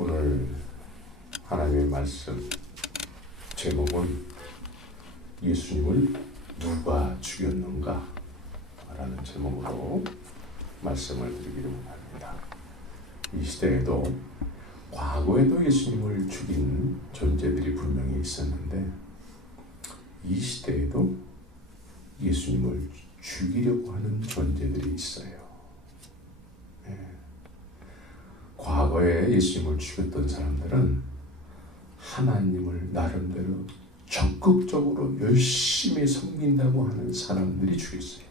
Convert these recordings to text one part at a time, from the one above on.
오늘 하나님의 말씀 제목은 예수님을 누가 죽였는가? 라는 제목으로 말씀을 드리기로 합니다. 이 시대에도 과거에도 예수님을 죽인 존재들이 분명히 있었는데 이 시대에도 예수님을 죽이려고 하는 존재들이 있어요. 과거에 예수님을 죽였던 사람들은 하나님을 나름대로 적극적으로 열심히 섬긴다고 하는 사람들이 죽였어요.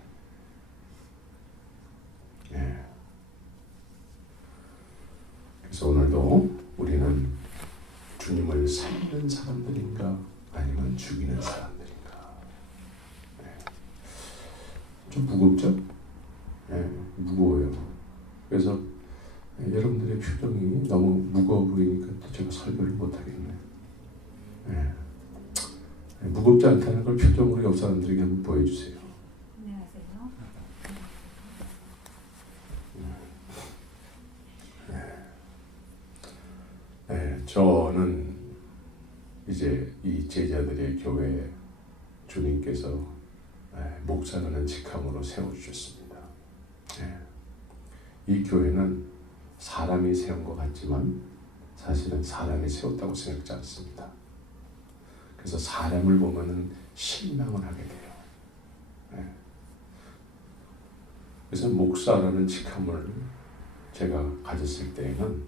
그래서 오늘도 우리는 주님을 살리는 사람들인가 아니면 죽이는 사람들인가. 좀 무겁죠? 무거워요. 그래서 여러분들의 표정이 너무 무거워 보이니까 또 제가 설교를 못하겠네. 무겁지 않다는 걸 표정으로 옆 사람들에게 한번 보여주세요. 안녕하세요. 저는 이제 이 제자들의 교회에 주님께서 목사라는 직함으로 세워주셨습니다. 이 교회는 사람이 세운 것 같지만 사실은 사람이 세웠다고 생각지 않습니다. 그래서 사람을 보면은 실망을 하게 돼요. 그래서 목사라는 직함을 제가 가졌을 때에는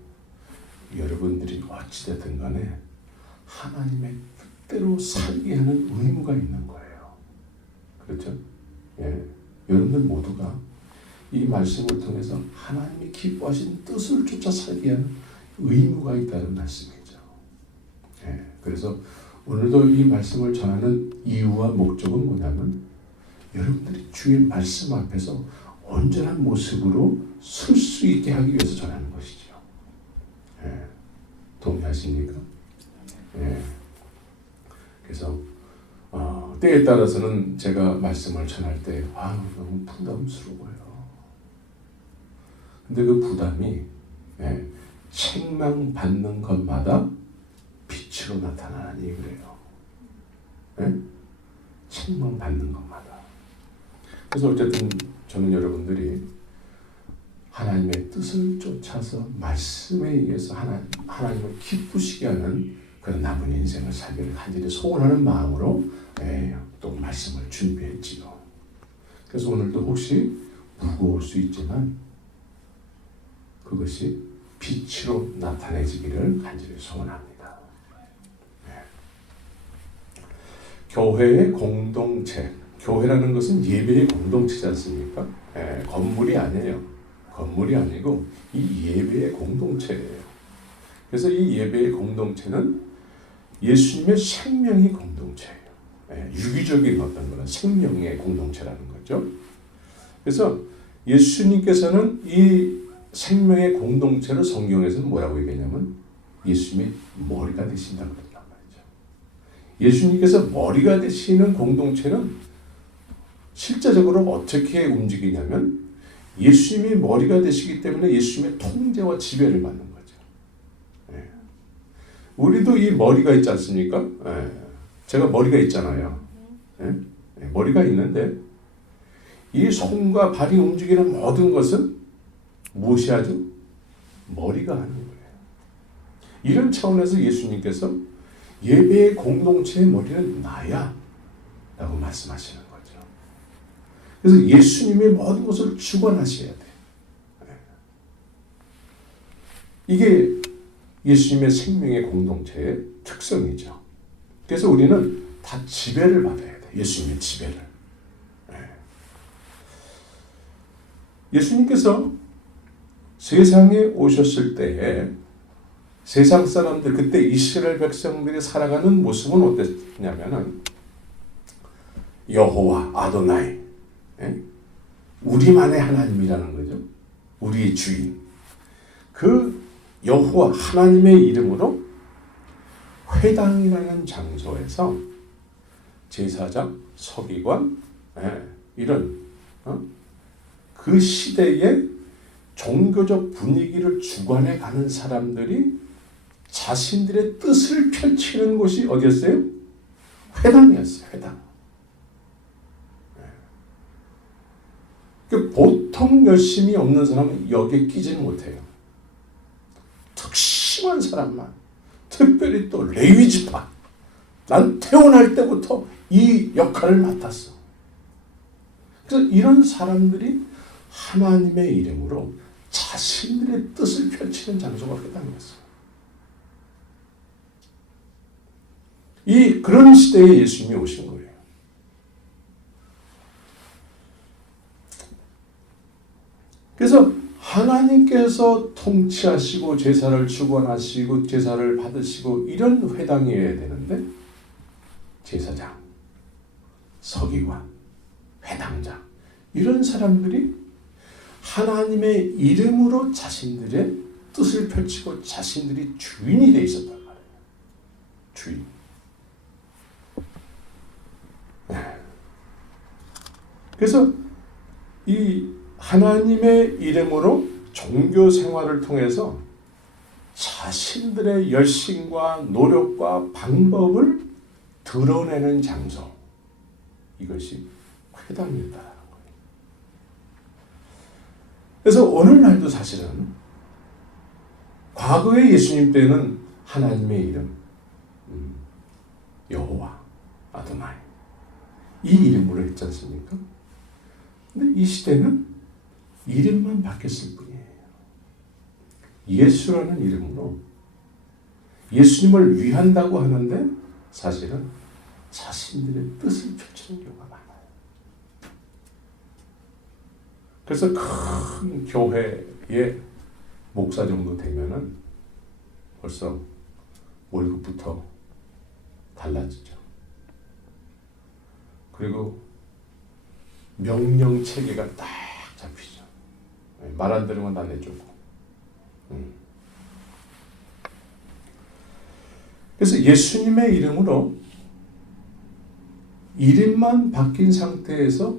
여러분들이 어찌됐든 간에 하나님의 뜻대로 살게 하는 의무가 있는 거예요. 그렇죠? 여러분들 모두가 이 말씀을 통해서 하나님이 기뻐하신 뜻을 쫓아 살게 하는 의무가 있다는 말씀이죠. 그래서 오늘도 이 말씀을 전하는 이유와 목적은 뭐냐면 여러분들이 주의 말씀 앞에서 온전한 모습으로 설 수 있게 하기 위해서 전하는 것이죠. 동의하십니까? 그래서 때에 따라서는 제가 말씀을 전할 때 너무 부담스러워요. 근데 그 부담이 책망받는 것마다 빛으로 나타나니 그래요. 책망받는 것마다. 그래서 어쨌든 저는 여러분들이 하나님의 뜻을 쫓아서 말씀에 의해서 하나님을 기쁘시게 하는 그런 남은 인생을 살기를 간절히 소원하는 마음으로 또 말씀을 준비했지요. 그래서 오늘도 혹시 무거울 수 있지만 그것이 빛으로 나타내지기를 간절히 소원합니다. 교회의 공동체, 교회라는 것은 예배의 공동체지 않습니까? 건물이 아니에요. 건물이 아니고 이 예배의 공동체예요. 그래서 이 예배의 공동체는 예수님의 생명의 공동체예요. 유기적인 어떤 그런 생명의 공동체라는 거죠. 그래서 예수님께서는 이 생명의 공동체를 성경에서는 뭐라고 얘기하냐면 예수님의 머리가 되신다고 그런단 말이죠. 예수님께서 머리가 되시는 공동체는 실제적으로 어떻게 움직이냐면 예수님이 머리가 되시기 때문에 예수님의 통제와 지배를 받는 거죠. 우리도 이 머리가 있지 않습니까? 제가 머리가 있잖아요. 머리가 있는데 이 손과 발이 움직이는 모든 것은 무엇이 하죠? 머리가 하는 거예요. 이런 차원에서 예수님께서 예배의 공동체의 머리는 나야 라고 말씀하시는 거죠. 그래서 예수님의 모든 것을 주관하셔야 돼요. 이게 예수님의 생명의 공동체의 특성이죠. 그래서 우리는 다 지배를 받아야 돼요. 예수님의 지배를. 예수님께서 세상에 오셨을 때에 세상 사람들, 그때 이스라엘 백성들이 살아가는 모습은 어땠냐면은 여호와 아도나이, 우리만의 하나님이라는 거죠. 우리의 주인. 그 여호와 하나님의 이름으로 회당이라는 장소에서 제사장, 서기관, 이런 그 시대의 종교적 분위기를 주관해 가는 사람들이 자신들의 뜻을 펼치는 곳이 어디였어요? 회당이었어요. 회당. 보통 열심이 없는 사람은 여기에 끼지는 못해요. 특심한 사람만, 특별히 또 레위 지파, 난 태어날 때부터 이 역할을 맡았어. 그래서 이런 사람들이 하나님의 이름으로 자신들의 뜻을 펼치는 장소가 회당이었어요. 그런 시대에 예수님이 오신 거예요. 그래서 하나님께서 통치하시고 제사를 주관하시고 제사를 받으시고 이런 회당이어야 되는데 제사장, 서기관, 회당장 이런 사람들이 하나님의 이름으로 자신들의 뜻을 펼치고 자신들이 주인이 돼 있었단 말이에요. 주인. 그래서 이 하나님의 이름으로 종교 생활을 통해서 자신들의 열심과 노력과 방법을 드러내는 장소, 이것이 회당이었다는 거예요. 그래서 오늘날도 사실은 과거의 예수님 때는 하나님의 이름, 여호와, 아도나이 이 이름으로 했지 않습니까? 근데 이 시대는 이름만 바뀌었을 뿐이에요. 예수라는 이름으로 예수님을 위한다고 하는데 사실은 자신들의 뜻을 펼치는 경우가 많아요. 그래서 큰 교회의 목사 정도 되면은 벌써 월급부터 달라지죠. 그리고 명령 체계가 딱 잡히죠. 말 안 들으면 다 내쫓고. 그래서 예수님의 이름으로 이름만 바뀐 상태에서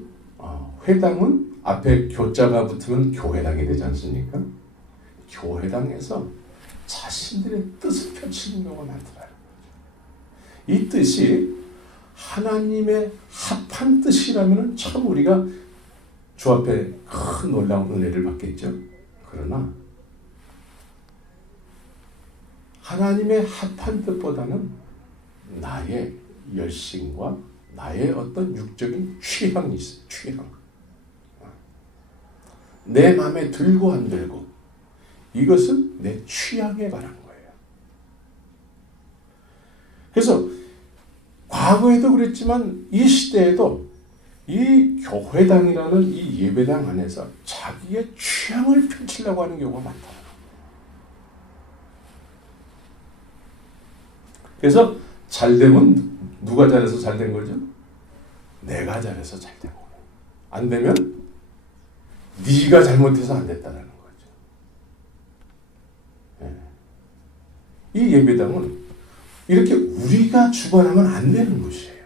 회당은 앞에 교자가 붙으면 교회당이 되지 않습니까? 교회당에서 자신들의 뜻을 펼치는 경우가 많더라고요. 이 뜻이 하나님의 합한 뜻이라면 참 우리가 주 앞에 큰 놀라운 은혜를 받겠죠. 그러나 하나님의 합한 뜻보다는 나의 열심과 나의 어떤 육적인 취향이 있어요. 취향. 내 마음에 들고 안 들고 이것은 내 취향에 관한 거예요. 그래서 과거에도 그랬지만 이 시대에도 이 교회당이라는 이 예배당 안에서 자기의 취향을 펼치려고 하는 경우가 많다. 그래서 잘되면 누가 잘해서 잘된 거죠? 내가 잘해서 잘된 거예요. 안 되면 네가 잘못해서 안 됐다는 거죠. 이 예배당은 이렇게 우리가 주관하면 안 되는 곳이에요.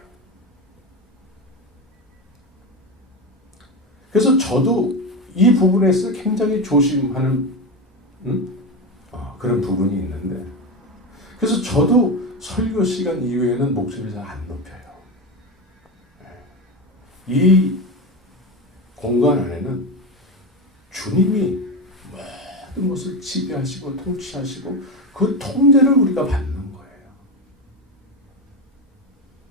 그래서 저도 이 부분에서 굉장히 조심하는 그런 부분이 있는데, 그래서 저도 설교 시간 이후에는 목소리를 잘 안 높여요. 이 공간 안에는 주님이 모든 것을 지배하시고 통치하시고 그 통제를 우리가 받는 거예요.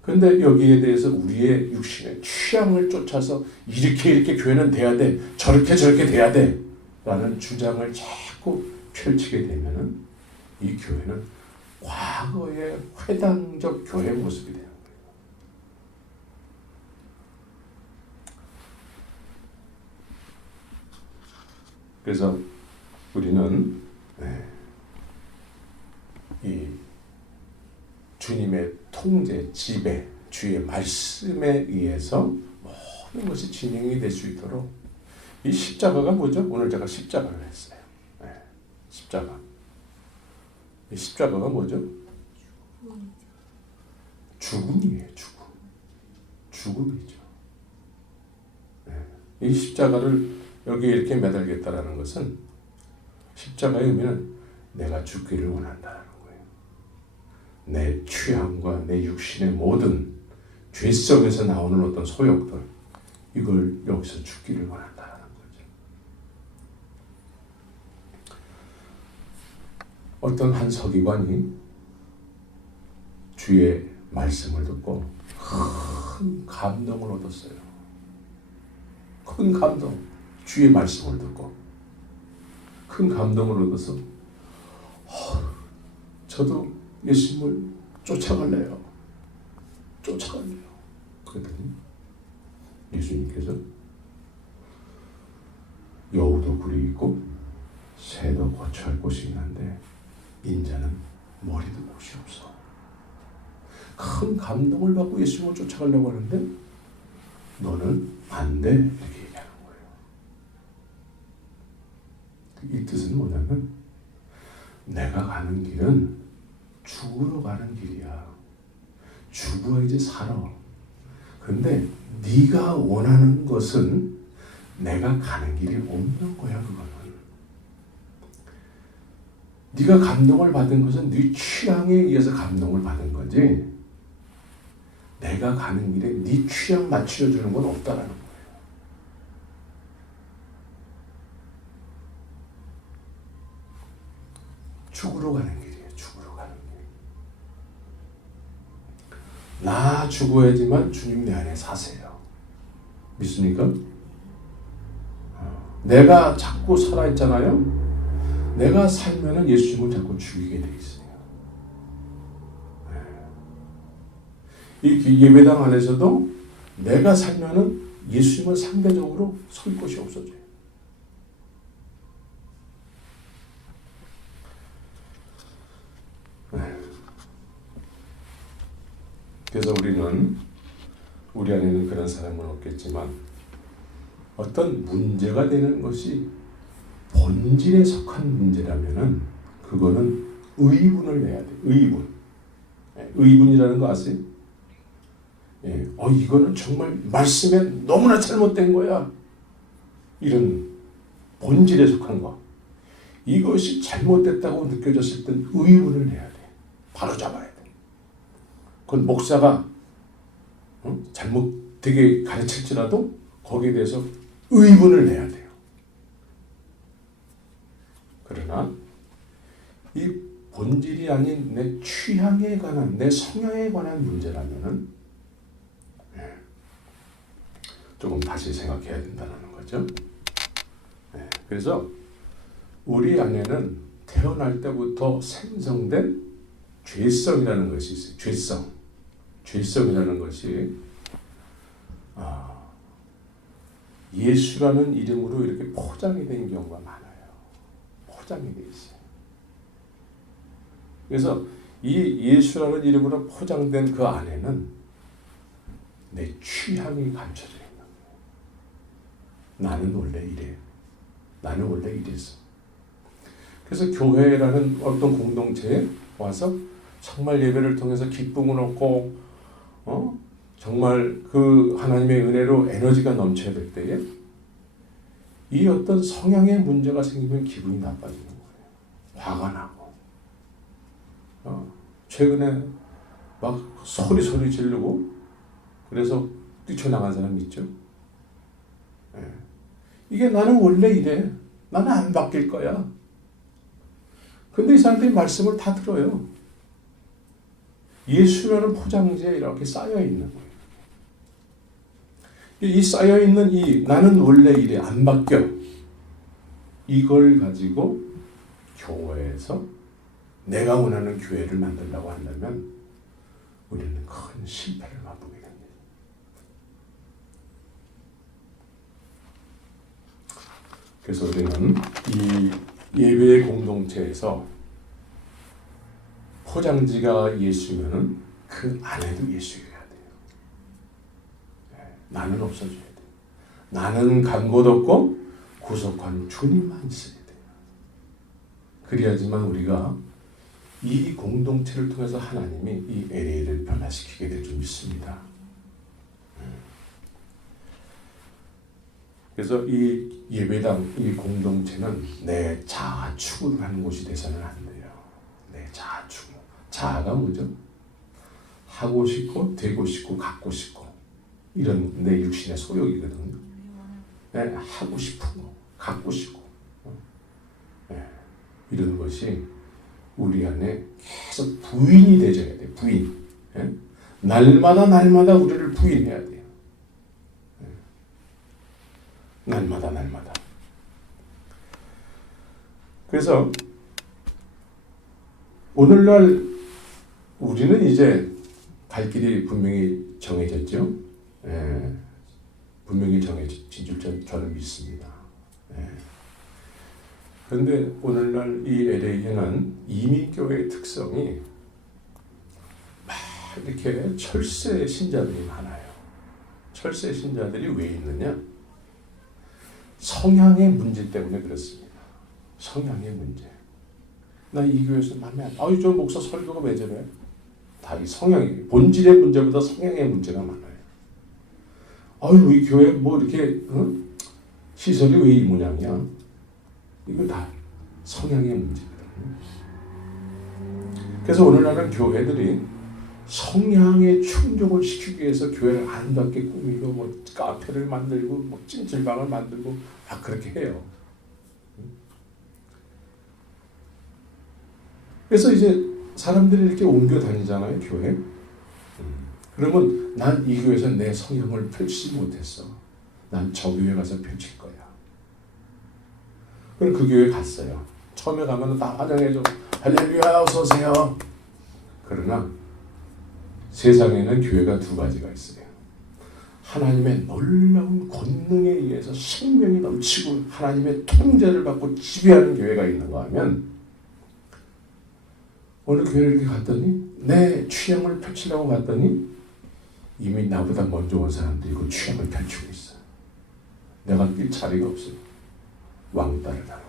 그런데 여기에 대해서 우리의 육신의 취향을 쫓아서 이렇게 교회는 돼야 돼, 저렇게 돼야 돼 라는 주장을 자꾸 펼치게 되면은 이 교회는 과거의 회당적 교회 모습이 되는 거예요. 그래서 우리는 이 주님의 통제, 지배, 주의 말씀에 의해서 모든 것이 진행이 될 수 있도록 이 십자가가 뭐죠? 오늘 제가 십자가를 했어요. 십자가. 이 십자가가 뭐죠? 죽음이에요. 죽음이죠. 이 십자가를 여기 이렇게 매달겠다라는 것은 십자가의 의미는 내가 죽기를 원한다는 거예요. 내 취향과 내 육신의 모든 죄성에서 나오는 어떤 소욕들, 이걸 여기서 죽기를 원한다는 거죠. 어떤 한 서기관이 주의 말씀을 듣고 큰 감동을 얻었어요. 큰 감동, 주의 말씀을 듣고 큰 감동을 얻어서 저도 예수님을 쫓아갈래요. 그랬더니 예수님께서 여우도 굴이 있고 새도 거처할 곳이 있는데 인자는 머리도 곳이 없어. 큰 감동을 받고 예수님을 쫓아가려고 하는데 너는 안 돼, 이렇게 얘기하는 거예요. 이 뜻은 뭐냐면 내가 가는 길은 죽으러 가는 길이야. 죽어야 이제 살아. 그런데 네가 원하는 것은 내가 가는 길이 없는 거야. 그거는 네가 감동을 받은 것은 네 취향에 의해서 감동을 받은 거지, 내가 가는 길에 네 취향 맞춰주는 건 없다라는 거예요. 죽으러 가는 길이에요. 죽으러 가는 길. 나 죽어야지만 주님 내 안에 사세요. 믿습니까? 내가 자꾸 살아있잖아요. 내가 살면은 예수님을 자꾸 죽이게 돼 있어요. 이 예배당 안에서도 내가 살면은 예수님은 상대적으로 설 곳이 없어져요. 그래서 우리 안에는 그런 사람은 없겠지만 어떤 문제가 되는 것이 본질에 속한 문제라면은 그거는 의분을 내야 돼. 의분이라는 거 아세요? 이거는 정말 말씀에 너무나 잘못된 거야. 이런 본질에 속한 거. 이것이 잘못됐다고 느껴졌을 땐 의분을 내야 돼. 바로 잡아야 돼. 그건 목사가 잘못되게 가르칠지라도 거기에 대해서 의분을 내야 돼요. 그러나 이 본질이 아닌 내 취향에 관한, 내 성향에 관한 문제라면은 조금 다시 생각해야 된다는 거죠. 그래서 우리 안에는 태어날 때부터 생성된 죄성이라는 것이 있어요. 죄성이라는 것이 예수라는 이름으로 이렇게 포장이 된 경우가 많아요. 포장이 돼 있어요. 그래서 이 예수라는 이름으로 포장된 그 안에는 내 취향이 감춰져 있는 거예요. 나는 원래 이래. 나는 원래 이랬어. 그래서 교회라는 어떤 공동체에 와서 정말 예배를 통해서 기쁨을 얻고 정말 그 하나님의 은혜로 에너지가 넘쳐야 될 때에 이 어떤 성향의 문제가 생기면 기분이 나빠지는 거예요. 화가 나고 최근에 막 소리 지르고 그래서 뛰쳐나간 사람 있죠. 이게 나는 원래 이래. 나는 안 바뀔 거야. 근데 이 사람들이 말씀을 다 들어요. 예수라는 포장지에 이렇게 쌓여 있는 거예요. 이 쌓여 있는 이 나는 원래 이래 안 바뀌어. 이걸 가지고 교회에서 내가 원하는 교회를 만들려고 한다면 우리는 큰 실패를 맛보게 됩니다. 그래서 우리는 이 예배의 공동체에서 포장지가 예수면은 그 안에도 예수여야 돼요. 나는 없어져야 돼요. 나는 간 곳 없고 구속한 주님만 있어야 돼요. 그래야지만 우리가 이 공동체를 통해서 하나님이 이 LA를 변화시키게 될 줄 믿습니다. 그래서 이 예배당, 이 공동체는 내 자아 추구를 하는 곳이 돼서는 안 돼요. 내 자아 추구. 자아가 뭐죠? 하고 싶고 되고 싶고 갖고 싶고 이런 내 육신의 소욕이거든요. 네, 하고 싶은 거, 갖고 싶고 네, 이런 것이 우리 안에 계속 부인이 되져야 돼. 부인. 네? 날마다 우리를 부인해야 돼요. 네. 날마다. 그래서 오늘날 우리는 이제 갈 길이 분명히 정해졌죠. 예, 분명히 정해진 줄 저는 믿습니다. 예. 그런데 오늘날 이 LA에는 이민교회의 특성이 막 이렇게 철새 신자들이 많아요. 철새 신자들이 왜 있느냐? 성향의 문제 때문에 그렇습니다. 성향의 문제. 나 이 교회에서 마음에 안 들어. 아유, 저 목사 설교가 왜 저래? 다 이 성향이, 본질의 문제보다 성향의 문제가 많아요. 아유, 이 교회 뭐 이렇게 시설이 왜 이 모양이야? 이거 다 성향의 문제거든요. 그래서 오늘날은 교회들이 성향에 충족을 시키기 위해서 교회를 아름답게 꾸미고 뭐 카페를 만들고 뭐 찜질방을 만들고 막 그렇게 해요. 그래서 이제 사람들이 이렇게 옮겨 다니잖아요, 교회. 그러면 난 이 교회에서 내 성향을 펼치지 못했어. 난 저 교회 가서 펼칠 거야. 그럼 그 교회 갔어요. 처음에 가면 다 환영해줘. 할렐루야, 어서 오세요. 그러나 세상에는 교회가 두 가지가 있어요. 하나님의 놀라운 권능에 의해서 생명이 넘치고 하나님의 통제를 받고 지배하는 교회가 있는가 하면, 어느 교회를 이렇게 갔더니 내 취향을 펼치려고 갔더니 이미 나보다 먼저 온 사람들이 그 취향을 펼치고 있어. 내가 뛸 자리가 없어. 왕따를 하는 거예요.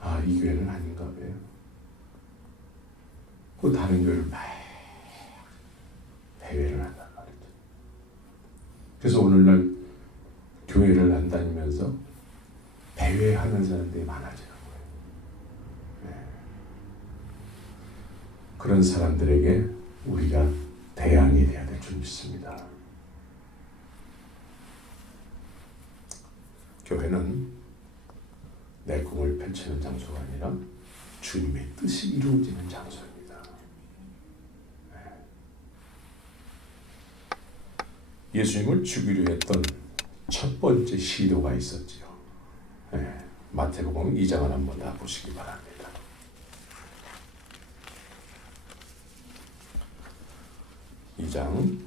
아, 이 교회는 아닌가 봐요. 그 다른 교회를 막 배회를 한단 말이죠. 그래서 오늘날 교회를 안 다니면서 배회하는 사람들이 많아지는 거예요. 네. 그런 사람들에게 우리가 대안이 돼야 될 줄 믿습니다. 교회는 내 꿈을 펼치는 장소가 아니라 주님의 뜻이 이루어지는 장소입니다. 네. 예수님을 죽이려 했던 첫 번째 시도가 있었지요. 네. 마태복음 2장을 한번 다 보시기 바랍니다. 2장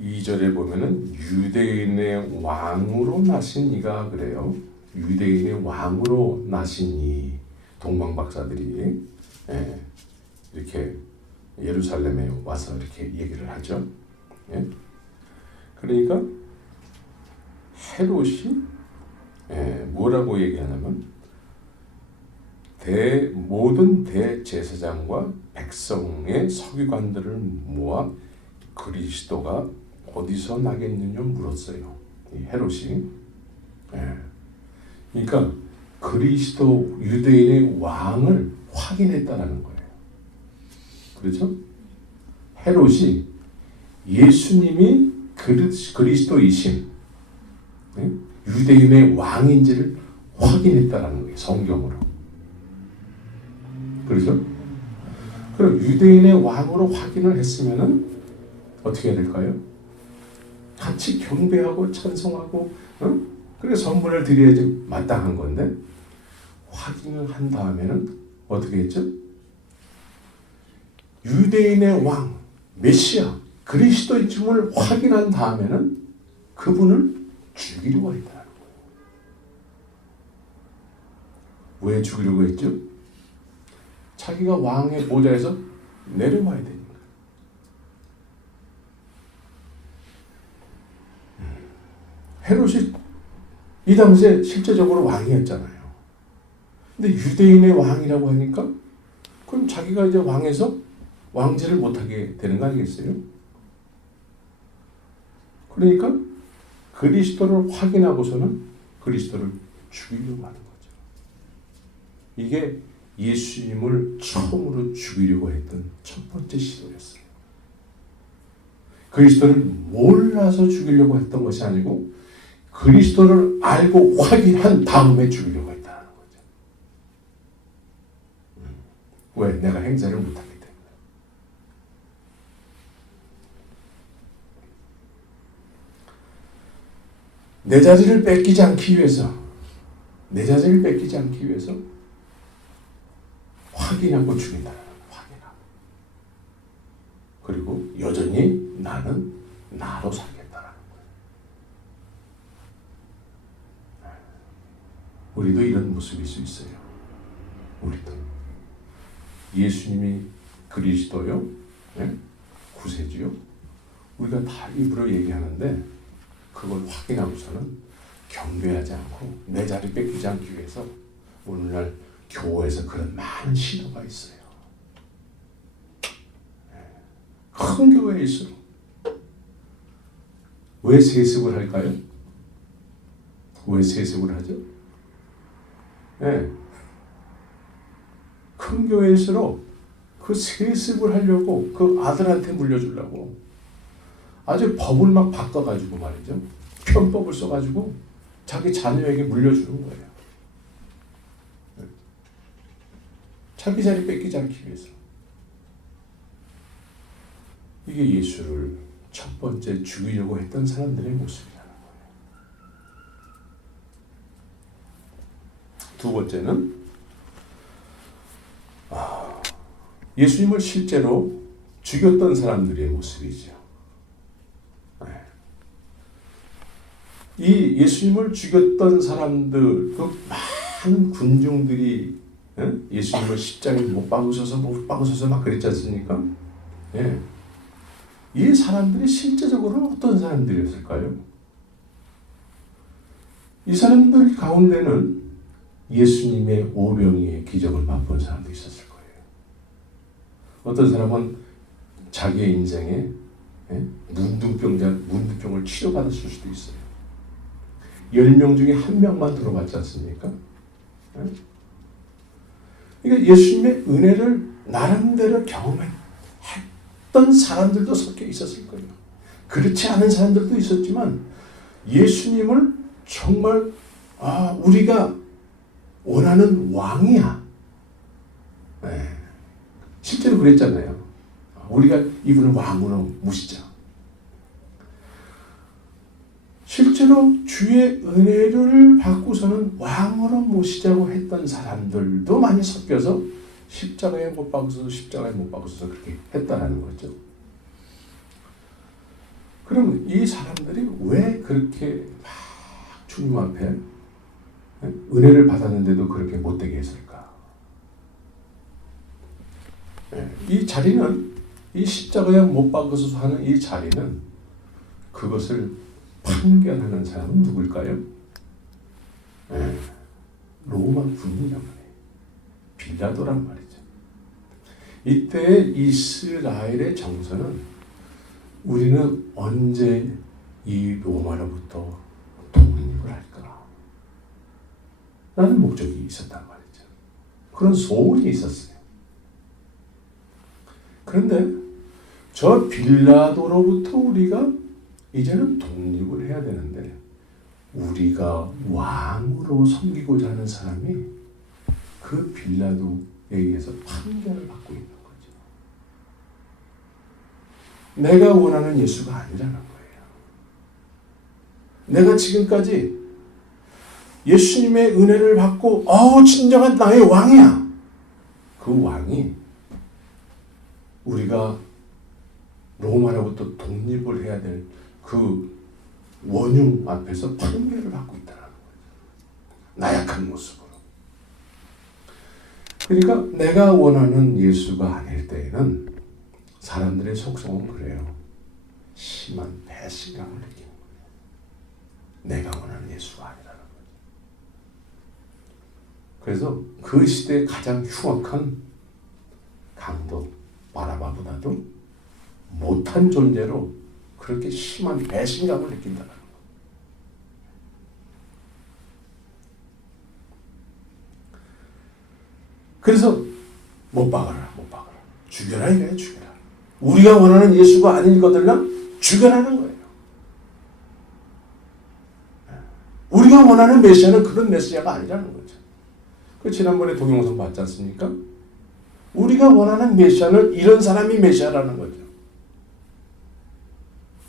2절에 보면은 유대인의 왕으로 나신 이가 그래요. 유대인의 왕으로 나신 이 동방박사들이 이렇게 예루살렘에 와서 이렇게 얘기를 하죠. 그러니까 헤롯이 뭐라고 얘기하냐면 모든 대제사장과 백성의 서기관들을 모아 그리스도가 어디서 나겠느냐 물었어요. 이 헤롯이. 그러니까 그리스도 유대인의 왕을 확인했다라는 거예요. 그렇죠? 헤롯이 예수님이 그리스도이심, 유대인의 왕인지를 확인했다라는 거예요. 성경으로. 그렇죠? 그럼 유대인의 왕으로 확인을 했으면은 어떻게 해야 될까요? 같이 경배하고 찬송하고, 그래서 선물을 드려야지 마땅한 건데, 확인을 한 다음에는 어떻게 했죠? 유대인의 왕, 메시아, 그리스도임을 확인한 다음에는 그분을 죽이려고 했다는 거예요. 왜 죽이려고 했죠? 자기가 왕의 보좌에서 내려와야 되니까. 헤롯이 이 당시에 실제적으로 왕이었잖아요. 근데 유대인의 왕이라고 하니까 그럼 자기가 이제 왕에서 왕제를 못하게 되는 거 아니겠어요? 그러니까 그리스도를 확인하고서는 그리스도를 죽이려고 하는 거죠. 이게 예수님을 처음으로 죽이려고 했던 첫 번째 시도였어요. 그리스도를 몰라서 죽이려고 했던 것이 아니고 그리스도를 알고 확인한 다음에 죽이려고 했다는 거죠. 왜? 내가 행세를 못하기 때문에. 내 자리를 뺏기지 않기 위해서 확인하고 죽인다는 거예요. 확인하고. 그리고 여전히 나는 나로 살겠다라는 거예요. 우리도 이런 모습일 수 있어요. 우리도. 예수님이 그리스도요, 구세주요. 우리가 다 입으로 얘기하는데 그걸 확인하고서는 경배하지 않고 내 자리 뺏기지 않기 위해서 오늘날 교회에서 그런 많은 시도가 있어요. 큰 교회일수록. 왜 세습을 할까요? 왜 세습을 하죠? 큰 교회일수록 그 세습을 하려고 그 아들한테 물려주려고 아주 법을 막 바꿔가지고 말이죠. 편법을 써가지고 자기 자녀에게 물려주는 거예요. 자기 자리 뺏기지 않기 위해서. 이게 예수를 첫 번째 죽이려고 했던 사람들의 모습이라는 거예요. 두 번째는 예수님을 실제로 죽였던 사람들의 모습이죠. 이 예수님을 죽였던 사람들, 그 많은 군중들이 예수님을 십자가에 못 박으셔서 막 그랬지 않습니까? 이 사람들이 실제적으로 어떤 사람들이었을까요? 이 사람들 가운데는 예수님의 오병이의 기적을 맛본 사람도 있었을 거예요. 어떤 사람은 자기의 인생에 문둥병을 치료받았을 수도 있어요. 10명 중에 1명만 들어봤지 않습니까? 그러니까 예수님의 은혜를 나름대로 경험했던 사람들도 섞여 있었을 거예요. 그렇지 않은 사람들도 있었지만 예수님을 정말 우리가 원하는 왕이야. 실제로 그랬잖아요. 우리가 이분을 왕으로 모시자. 실제로 주의 은혜를 받고서는 왕으로 모시자고 했던 사람들도 많이 섞여서 십자가에 못 박으셔서 그렇게 했다라는 거죠. 그럼 이 사람들이 왜 그렇게 막 주님 앞에 은혜를 받았는데도 그렇게 못되게 했을까? 이 자리는, 이 십자가에 못 박으셔서 하는 이 자리는 그것을 판결하는 사람은 누굴까요? 로마 군인이란 말이에요. 빌라도란 말이죠. 이때 이스라엘의 정서는 우리는 언제 이 로마로부터 독립을 할까? 라는 목적이 있었단 말이죠. 그런 소원이 있었어요. 그런데 저 빌라도로부터 우리가 이제는 독립을 해야 되는데 우리가 왕으로 섬기고자 하는 사람이 그 빌라도에 의해서 판결을 받고 있는 거죠. 내가 원하는 예수가 아니라는 거예요. 내가 지금까지 예수님의 은혜를 받고 진정한 나의 왕이야. 그 왕이 우리가 로마로부터 독립을 해야 될 그 원흉 앞에서 판결을 받고 있다는 거예요. 나약한 모습으로. 그러니까 내가 원하는 예수가 아닐 때에는 사람들의 속성은 그래요. 심한 배신감을 느끼는 거예요. 내가 원하는 예수가 아니라는 거예요. 그래서 그 시대의 가장 흉악한 강도 바라바보다도 못한 존재로 그렇게 심한 배신감을 느낀다는 거예요. 그래서 못 박아라, 못 박아라. 죽여라 이거야, 죽여라. 우리가 원하는 예수가 아닌 것들은 죽여라는 거예요. 우리가 원하는 메시아는 그런 메시아가 아니라는 거죠. 그 지난번에 동영상 봤지 않습니까? 우리가 원하는 메시아는 이런 사람이 메시아라는 거죠.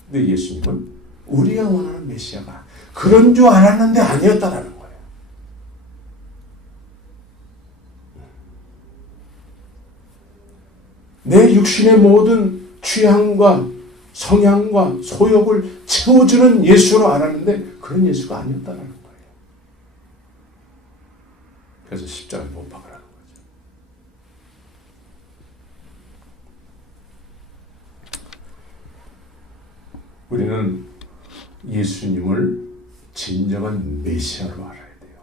근데 예수님은 우리가 원하는 메시아가 그런 줄 알았는데 아니었다라는 거예요. 내 육신의 모든 취향과 성향과 소욕을 채워주는 예수로 알았는데 그런 예수가 아니었다라는 거예요. 그래서 십자가에 못 박으라는 거죠. 우리는 예수님을 진정한 메시아로 알아야 돼요.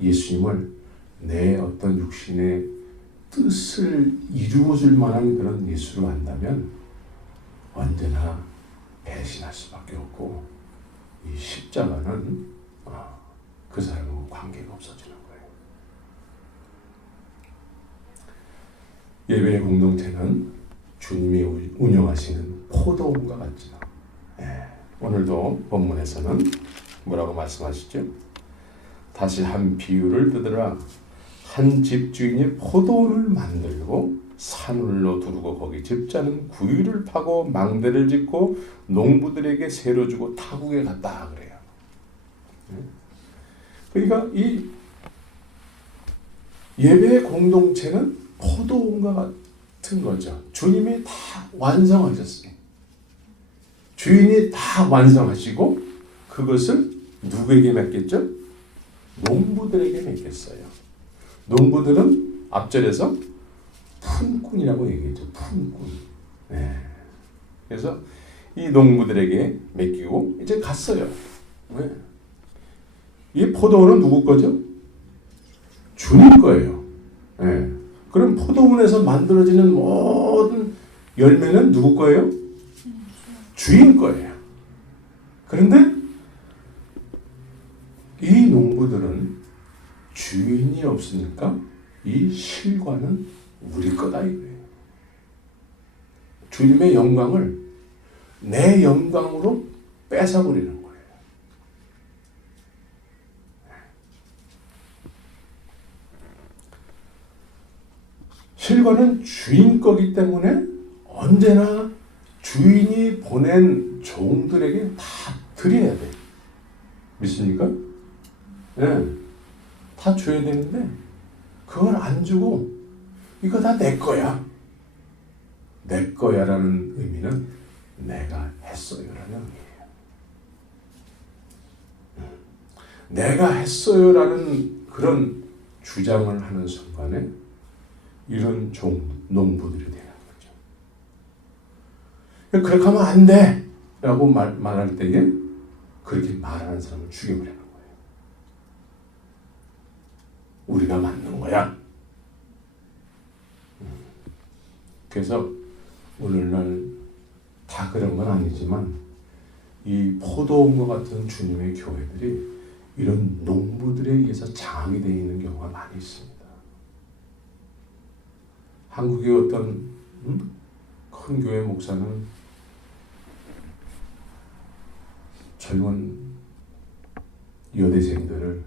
예수님을 내 어떤 육신의 뜻을 이루어줄 만한 그런 예수로 안다면 언제나 배신할 수밖에 없고 이 십자가는 그 사람하고 관계가 없어지는 거예요. 예배의 공동체는 주님이 운영하시는 포도원과 같죠. 오늘도 본문에서는 뭐라고 말씀하시죠? 다시 한 비유를 듣으라. 한 집주인이 포도원을 만들고 산울로 두르고 거기 집자는 구유를 파고 망대를 짓고 농부들에게 세로 주고 타국에 갔다 그래요. 그러니까 이 예배의 공동체는 포도원과 같은 거죠. 주님이 다 완성하셨어요. 주인이 다 완성하시고 그것을 누구에게 맡겼죠? 농부들에게 맡겼어요. 농부들은 앞절에서 품꾼이라고 얘기했죠. 품꾼. 네. 그래서 이 농부들에게 맡기고 이제 갔어요. 네. 이 포도원은 누구 거죠? 주님 거예요. 네. 그럼 포도원에서 만들어지는 모든 열매는 누구 거예요? 주인 거예요. 그런데 이 농부들은 주인이 없으니까 이 실과는 우리 거다 이거예요. 주님의 영광을 내 영광으로 뺏어버리는 거예요. 실과는 주인 거기 때문에 언제나 주인이 보낸 종들에게 다 드려야 돼. 믿습니까? 네. 다 줘야 되는데 그걸 안 주고 이거 다 내 거야. 내 거야라는 의미는 내가 했어요라는 의미예요. 내가 했어요라는 그런 주장을 하는 순간에 이런 농부들이 되는 거죠. 그렇게 하면 안 돼! 라고 말할 때에 그렇게 말하는 사람을 죽여버리는 거예요. 우리가 맞는 거야. 그래서 오늘날 다 그런 건 아니지만 이 포도원과 같은 주님의 교회들이 이런 농부들에 의해서 장악이 되어 있는 경우가 많이 있습니다. 한국의 어떤 큰 교회 목사는 젊은 여대생들을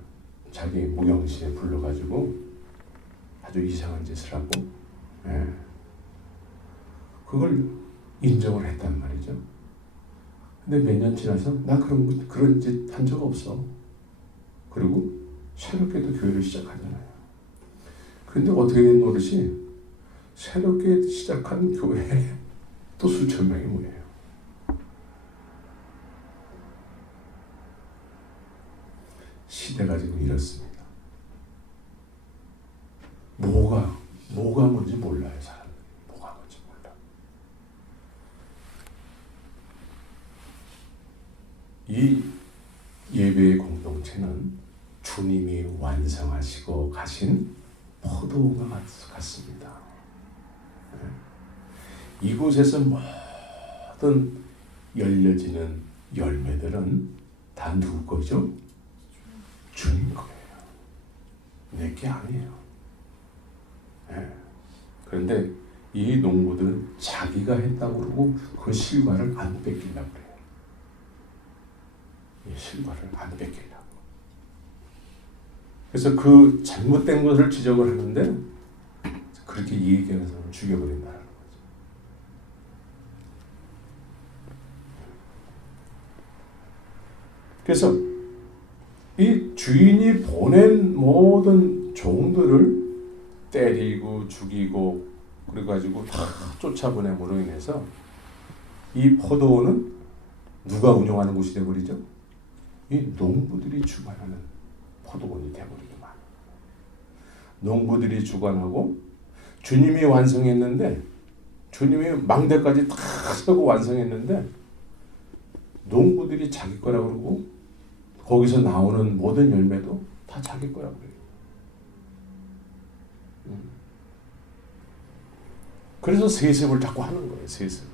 자기 목양실에 불러가지고 아주 이상한 짓을 하고 그걸 인정을 했단 말이죠. 근데 몇 년 지나서 나 그런 짓 한 적 없어. 그리고 새롭게 또 교회를 시작하잖아요. 그런데 어떻게 된 노릇이 새롭게 시작한 교회에 또 수천 명이 모여요. 시대가 지금 이렇습니다. 뭐가 뭔지 몰라요, 사람들이. 뭐가 뭔지 몰라. 이 예배의 공동체는 주님이 완성하시고 가신 포도원과 같습니다. 이곳에서 모든 열려지는 열매들은 다 누구 거죠? 주님 거예요. 내 게 아니에요. 예. 그런데 이 농부들은 자기가 했다고 그러고 그 실과를 안 뺏기려고 그래요. 이 실과를 안 뺏기려고. 그래서 그 잘못된 것을 지적을 하는데 그렇게 얘기하는 사람을 죽여버린다는 거죠. 그래서 이 주인이 보낸 모든 종들을 때리고 죽이고 그래가지고 다 쫓아보냄으로 인해서 이 포도원은 누가 운영하는 곳이 되어버리죠? 이 농부들이 주관하는 포도원이 되어버리기만. 농부들이 주관하고 주님이 완성했는데 주님이 망대까지 다 서고 완성했는데 농부들이 자기 거라고 그러고 거기서 나오는 모든 열매도 다 자기 거라고 그래요. 그래서 세습을 자꾸 하는 거예요. 세습.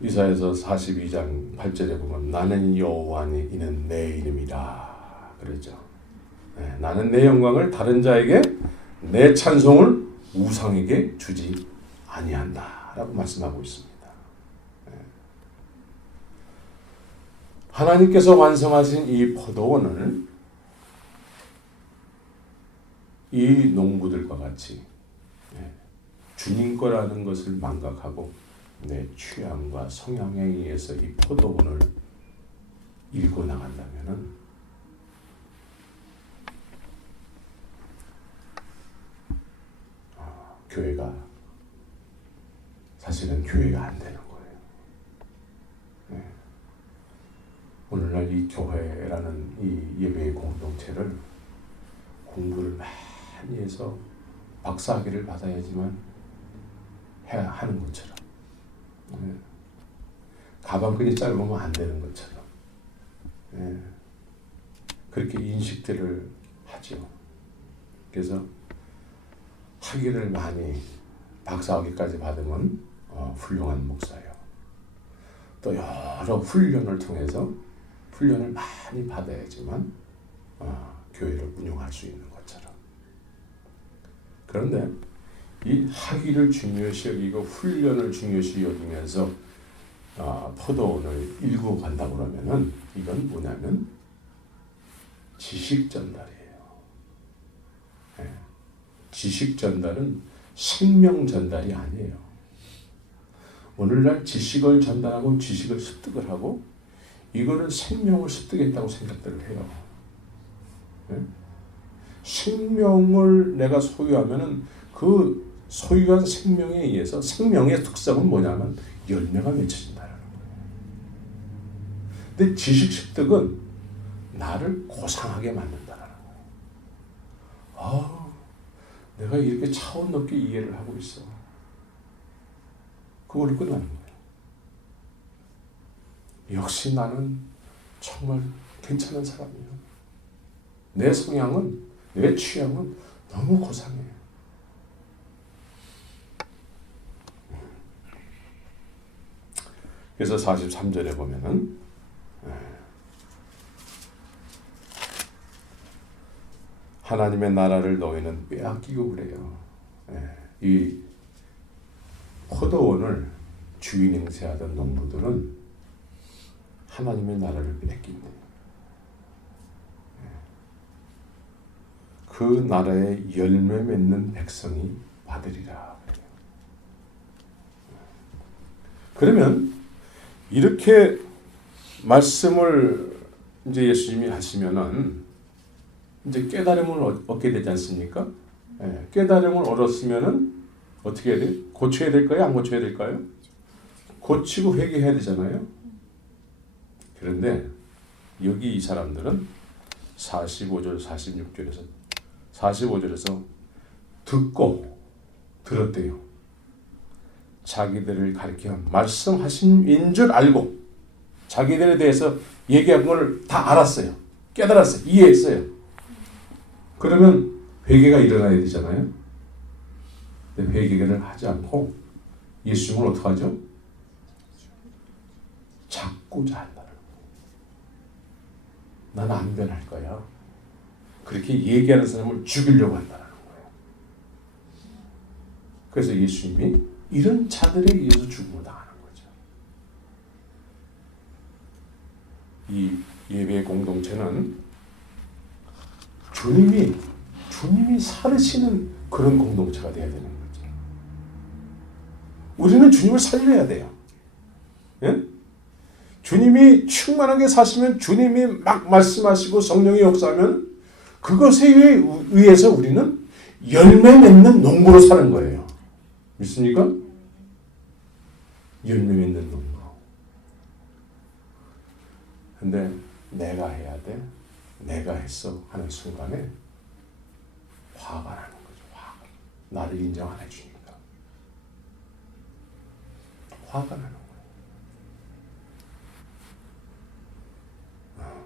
이사야서 42장 8절에 보면 나는 여호와니 이는 내 이름이라 그랬죠. 나는 내 영광을 다른 자에게 내 찬송을 우상에게 주지 아니한다 라고 말씀하고 있습니다. 하나님께서 완성하신 이 포도원을 이 농부들과 같이 주님 거라는 것을 망각하고 내 취향과 성향에 의해서 이 포도원을 일궈 나간다면은 교회가 사실은 교회가 안 되는 거예요. 오늘날 이 교회라는 이 예배의 공동체를 공부를 많이 해서 박사학위를 받아야지만 해야 하는 것처럼 가방끈이 짧으면 안 되는 것처럼 그렇게 인식들을 하죠. 그래서 학위를 많이 박사학위까지 받으면 훌륭한 목사예요. 또 여러 훈련을 통해서 훈련을 많이 받아야지만 교회를 운영할 수 있는 것처럼. 그런데 이 학위를 중요시 여기고 훈련을 중요시 여기면서 포도원을 일구어 간다고 그러면은 이건 뭐냐면 지식 전달이에요. 지식 전달은 생명 전달이 아니에요. 오늘날 지식을 전달하고 지식을 습득을 하고 이거는 생명을 습득했다고 생각들을 해요. 생명을 내가 소유하면은 그 소유한 생명에 의해서 생명의 특성은 뭐냐면 열매가 맺혀진다는 거예요. 근데 지식 습득은 나를 고상하게 만든다는 거예요. 내가 이렇게 차원 높게 이해를 하고 있어. 그걸로 끝나는 거예요. 역시 나는 정말 괜찮은 사람이에요. 내 성향은, 내 취향은 너무 고상해요. 그래서 43절에 보면은 하나님의 나라를 너희는 빼앗기고 그래요. 이 포도원을 주인 행세하던 농부들은 하나님의 나라를 뺏긴대. 그 나라의 열매 맺는 백성이 받으리라. 그러면 이렇게 말씀을 이제 예수님이 하시면은 이제 깨달음을 얻게 되지 않습니까? 깨달음을 얻었으면은 어떻게 해야 돼? 고쳐야 될까요? 안 고쳐야 될까요? 고치고 회개해야 되잖아요. 그런데 여기 이 사람들은 45절, 45절에서 듣고 들었대요. 자기들을 가리켜 말씀하신 줄 알고 자기들에 대해서 얘기한 걸 다 알았어요. 깨달았어요. 이해했어요. 그러면 회개가 일어나야 되잖아요. 근데 회개를 하지 않고 예수님을 어떻게 하죠? 잡고자 한다는 거예요. 나는 안 변할 거야. 그렇게 얘기하는 사람을 죽이려고 한다는 거예요. 그래서 예수님이 이런 자들에 의해서 죽음을 당하는 거죠. 이 예배 공동체는 주님이 살으시는 그런 공동체가 되어야 되는 거죠. 우리는 주님을 살려야 돼요. 예? 주님이 충만하게 사시면, 주님이 막 말씀하시고 성령이 역사하면 그것에 의해서 우리는 열매 맺는 농부로 사는 거예요. 믿습니까? 열매 맺는 농부. 근데 내가 해야 돼, 내가 했어 하는 순간에 화가 나는 거죠. 화가. 나를 인정 안 해주니까 화가 나는 거예요.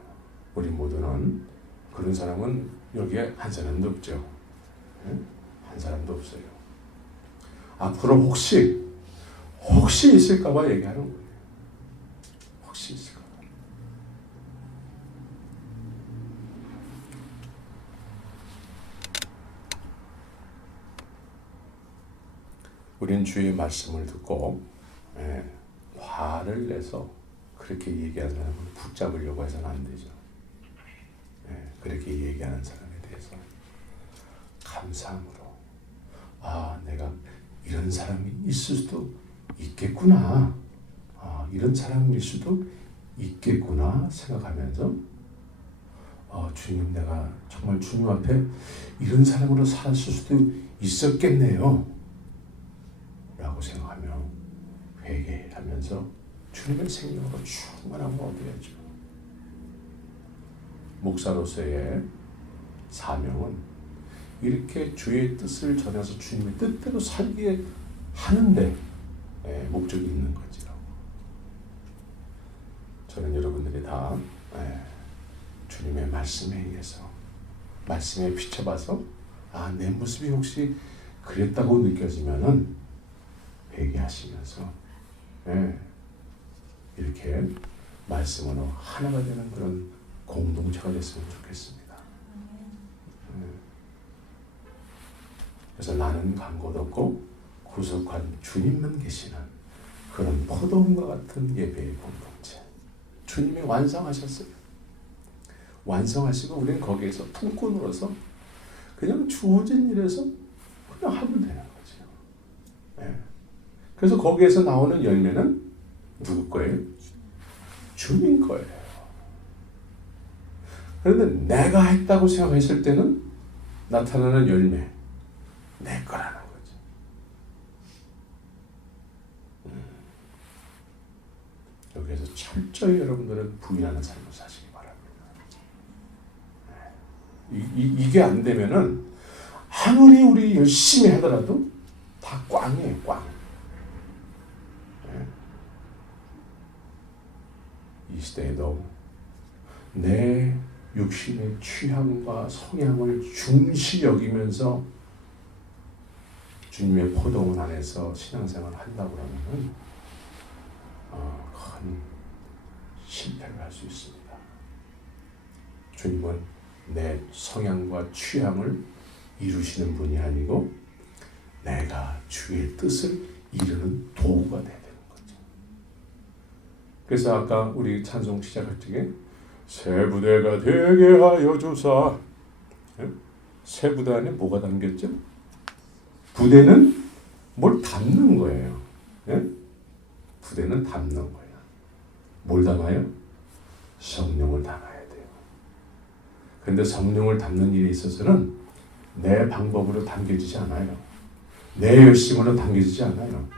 우리 모두는 그런 사람은 여기에 한 사람도 없죠. 한 사람도 없어요. 앞으로 혹시 있을까봐 얘기하는 거예요. 혹시 있을까? 우린 주의 말씀을 듣고 화를 내서 그렇게 얘기하는 사람을 붙잡으려고 해서는 안 되죠. 그렇게 얘기하는 사람에 대해서 감사함으로, 내가 이런 사람이 있을 수도 있겠구나, 이런 사람일 수도 있겠구나 생각하면서 주님, 내가 정말 주님 앞에 이런 사람으로 살았을 수도 있었겠네요 라고 생각하며 회개하면서 주님의 생명으로 충만함을 얻어야죠. 목사로서의 사명은 이렇게 주의 뜻을 전해서 주님의 뜻대로 살게 하는데 목적이 있는 거죠. 저는 여러분들이 다 주님의 말씀에 의해서, 말씀에 비춰봐서 내 모습이 혹시 그랬다고 느껴지면은 회개하시면서 이렇게 말씀으로 하나가 되는 그런 공동체가 됐으면 좋겠습니다. 그래서 나는 간 곳 없고 구속한 주님만 계시는 그런 포도원과 같은 예배의 공동체. 주님이 완성하셨어요. 완성하시고 우리는 거기에서 품고 눌어서 그냥 주어진 일에서 그냥 하면 되는 거죠. 그래서 거기에서 나오는 열매는 누구 거예요? 주님 거예요. 그런데 내가 했다고 생각했을 때는 나타나는 열매, 내 거라는 거죠. 여기에서 철저히 여러분들은 부인하는 삶을 사시기 바랍니다. 이게 안 되면은 아무리 우리 열심히 하더라도 다 꽝이에요, 꽝. 이 시대에도 내 육신의 취향과 성향을 중시 여기면서 주님의 포도원 안에서 신앙생활을 한다고 하면 큰 실패를 할 수 있습니다. 주님은 내 성향과 취향을 이루시는 분이 아니고 내가 주의 뜻을 이루는 도구가 돼야 되는 거죠. 그래서 아까 우리 찬송 시작할 적에 새 부대가 되게 하여 주사. 새 부대 안에 뭐가 담겼죠? 부대는 뭘 담는 거예요. 부대는 담는 거예요. 뭘 담아요? 성령을 담아야 돼요. 그런데 성령을 담는 일에 있어서는 내 방법으로 담겨지지 않아요. 내 열심으로 담겨지지 않아요.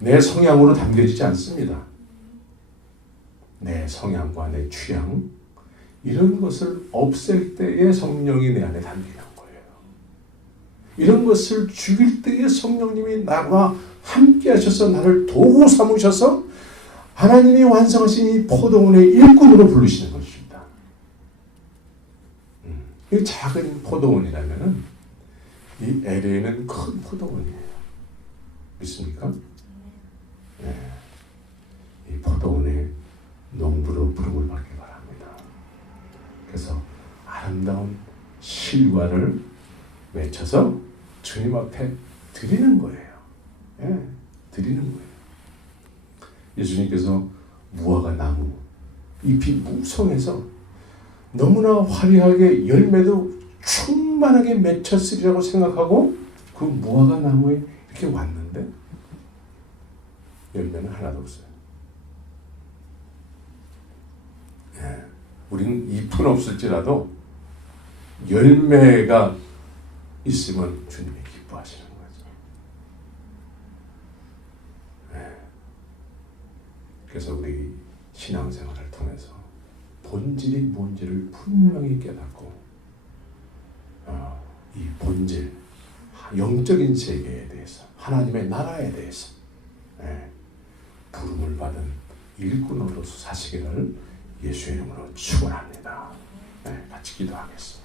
내 성향으로 담겨지지 않습니다. 내 성향과 내 취향, 이런 것을 없앨 때에 성령이 내 안에 담기는 거예요. 이런 것을 죽일 때에 성령님이 나와 함께 하셔서 나를 도구 삼으셔서 하나님이 완성하신 이 포도원의 일꾼으로 부르시는 것입니다. 이 작은 포도원이라면은 이 LA는 큰 포도원이에요. 믿습니까? 이 포도원에 부름을 받기 바랍니다. 그래서 아름다운 실과를 맺혀서 주님 앞에 드리는 거예요. 예, 드리는 거예요. 예수님께서 무화과 나무 잎이 무성해서 너무나 화려하게 열매도 충만하게 맺혔으리라고 생각하고 그 무화과 나무에 이렇게 왔는데 열매는 하나도 없어요. 예, 우리는 잎은 없을지라도 열매가 있으면 주님이 기뻐하시는 거죠. 예, 그래서 우리 신앙생활을 통해서 본질이 뭔지를 분명히 깨닫고 이 본질, 영적인 세계에 대해서 하나님의 나라에 대해서 부름을 받은 일꾼으로서 사시기를 예수의 이름으로 축원합니다. 같이 기도하겠습니다.